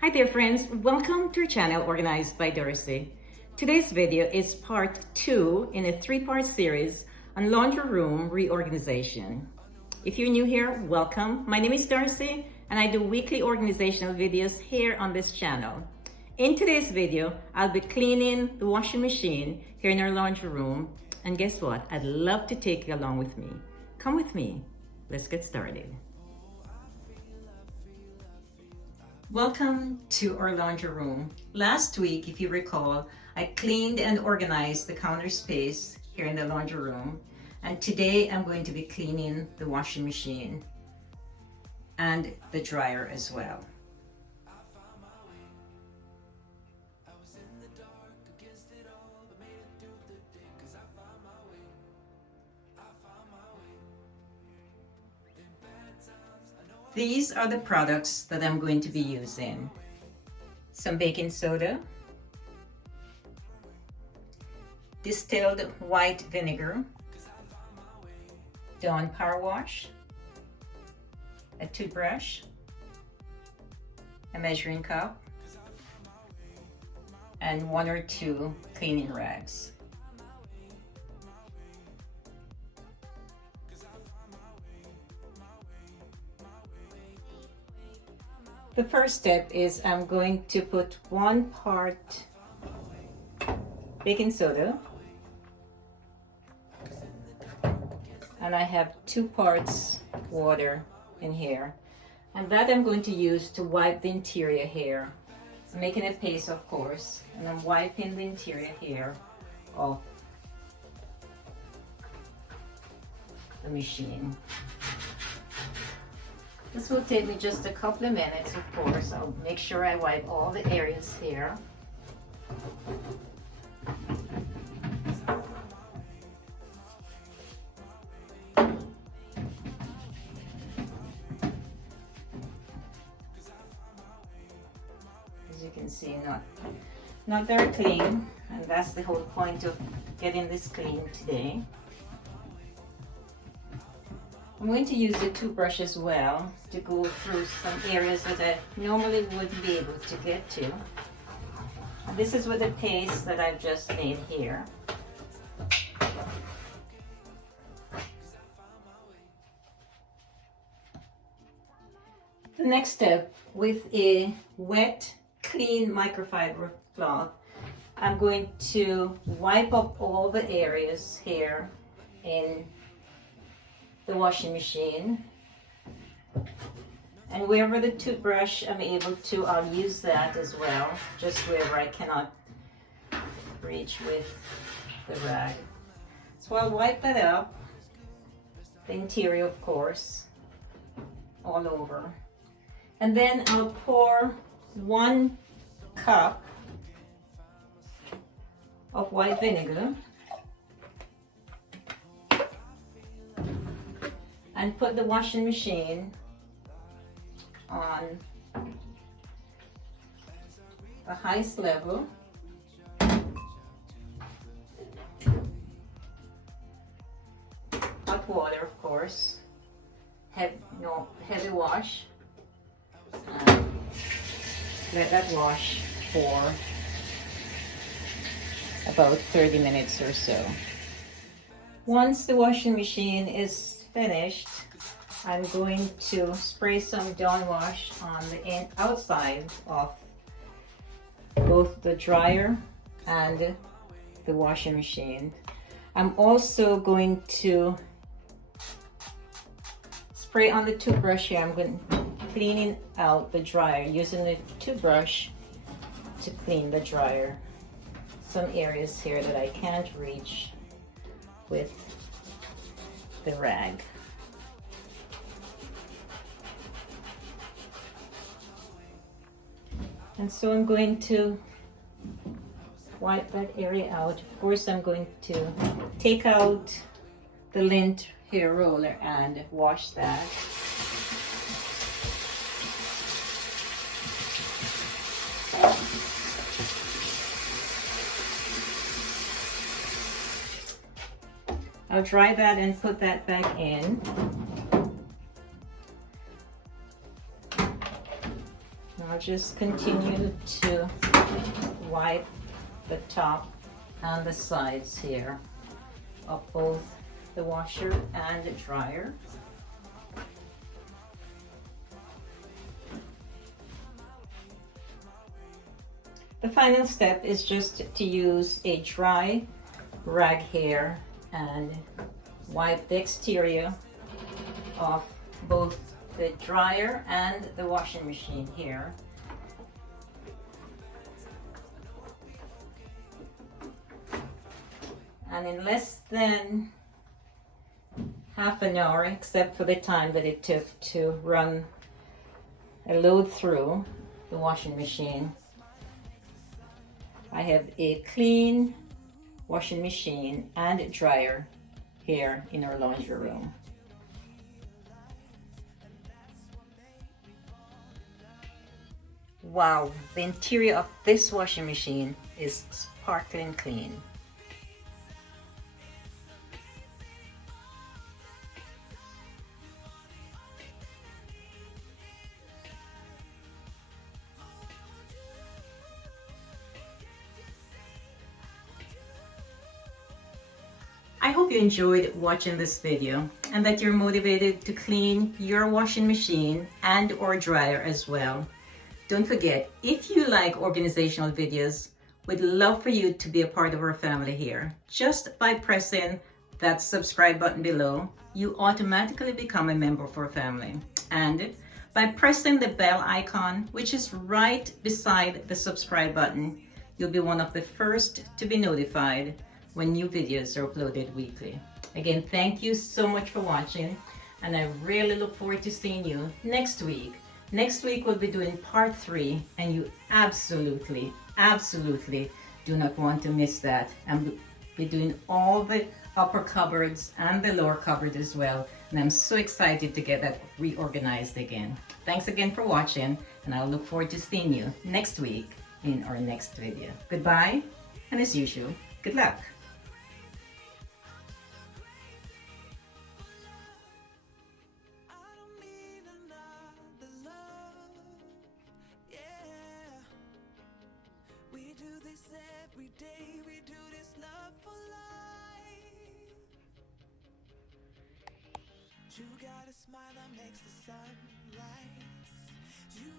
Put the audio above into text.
Hi there friends, welcome to our channel Organized by Dorothy. Today's video is part 2 in a 3-part series on laundry room reorganization. If you're new here, welcome. My name is Darcy and I do weekly organizational videos here on this channel. In today's video, I'll be cleaning the washing machine here in our laundry room. And guess what? I'd love to take you along with me. Come with me. Let's get started. Welcome to our laundry room. Last week, if you recall, I cleaned and organized the counter space here in the laundry room. And today I'm going to be cleaning the washing machine and the dryer as well. These are the products that I'm going to be using. Some baking soda, distilled white vinegar, Dawn power wash, a toothbrush, a measuring cup, and 1 or 2 cleaning rags. The first step is I'm going to put 1 part baking soda, and I have 2 parts water in here, and that I'm going to use to wipe the interior here. I'm making a paste, of course, and I'm wiping the interior here of the machine. This will take me just a couple of minutes, of course. I'll make sure I wipe all the areas here. As you can see, not very clean, and that's the whole point of getting this clean today. I'm going to use the toothbrush as well to go through some areas that I normally wouldn't be able to get to. And this is with the paste that I've just made here. The next step, with a wet, clean microfiber cloth, I'm going to wipe up all the areas here in the washing machine, and wherever the toothbrush I'm able to, I'll use that as well, just wherever I cannot reach with the rag. So I'll wipe that up, the interior of course, all over, and then I'll pour 1 cup of white vinegar and put the washing machine on the highest level. Hot water, of course. Heavy wash. Let that wash for about 30 minutes or so. Once the washing machine is finished, I'm going to spray some Dawn wash on the outside of both the dryer and the washing machine. I'm also going to spray on the toothbrush here. I'm going to cleaning out the dryer using the toothbrush to clean the dryer. Some areas here that I can't reach with the rag. And so I'm going to wipe that area out. Of course, I'm going to take out the lint hair roller and wash that. I'll dry that and put that back in. just continue to wipe the top and the sides here of both the washer and the dryer. The final step is just to use a dry rag here and wipe the exterior of both the dryer and the washing machine here. And in less than half an hour, except for the time that it took to run a load through the washing machine, I have a clean washing machine and dryer here in our laundry room. Wow, the interior of this washing machine is sparkling clean. I hope you enjoyed watching this video and that you're motivated to clean your washing machine and or dryer as well. Don't forget, if you like organizational videos, we'd love for you to be a part of our family here. Just by pressing that subscribe button below, you automatically become a member of our family. And by pressing the bell icon, which is right beside the subscribe button, you'll be one of the first to be notified when new videos are uploaded weekly. Again, thank you so much for watching, and I really look forward to seeing you next week. Next week we'll be doing part 3, and you absolutely do not want to miss that. And we'll be doing all the upper cupboards and the lower cupboard as well, and I'm so excited to get that reorganized again. Thanks again for watching, and I'll look forward to seeing you next week in our next video. Goodbye, and as usual, good luck. Every day we do this love for life. You got a smile that makes the sun rise. You